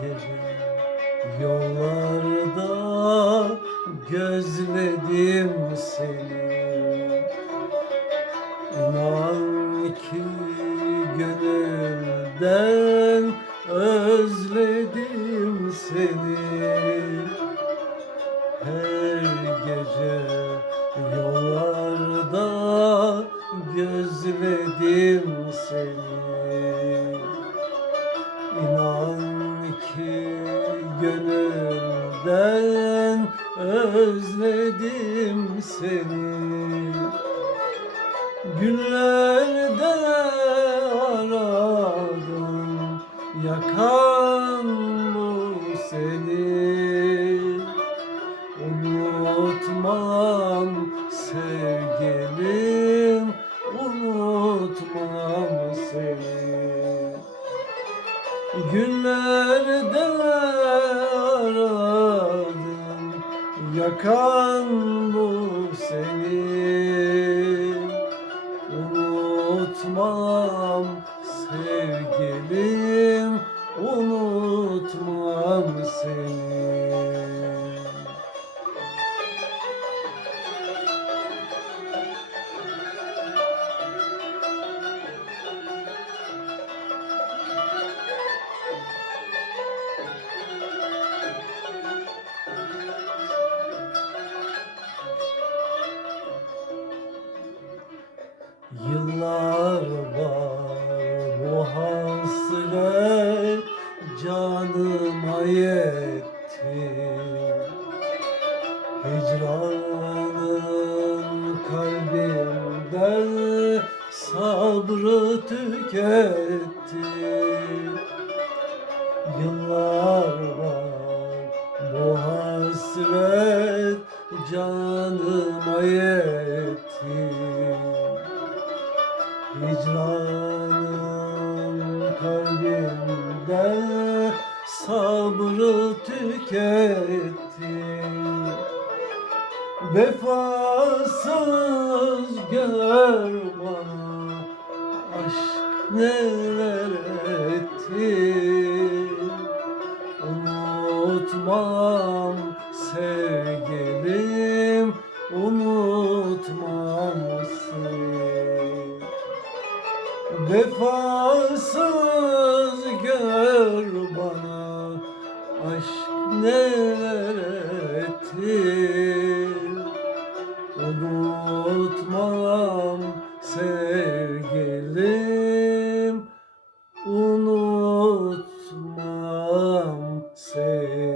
gece Yollarda gözledim seni. İnan ki gönülden özledim seni. Her gece yollarda gözledim seni. İnan ki gönülden özledim seni. Günlerde yakan bu seni. Unutmam sevgilim unutmam seni Yıllar var bu hasret canıma yetti. Hicranın kalbimden sabrı tüketti. Yıllar var bu hasret canıma yetti Hicranın kalbimde sabrı tüketti. Vefasız gör bana aşk neler etti. Unutmam sevgilim Vefasız gör bana aşk neler etti Unutmam sevgilim Unutmam sevgilim.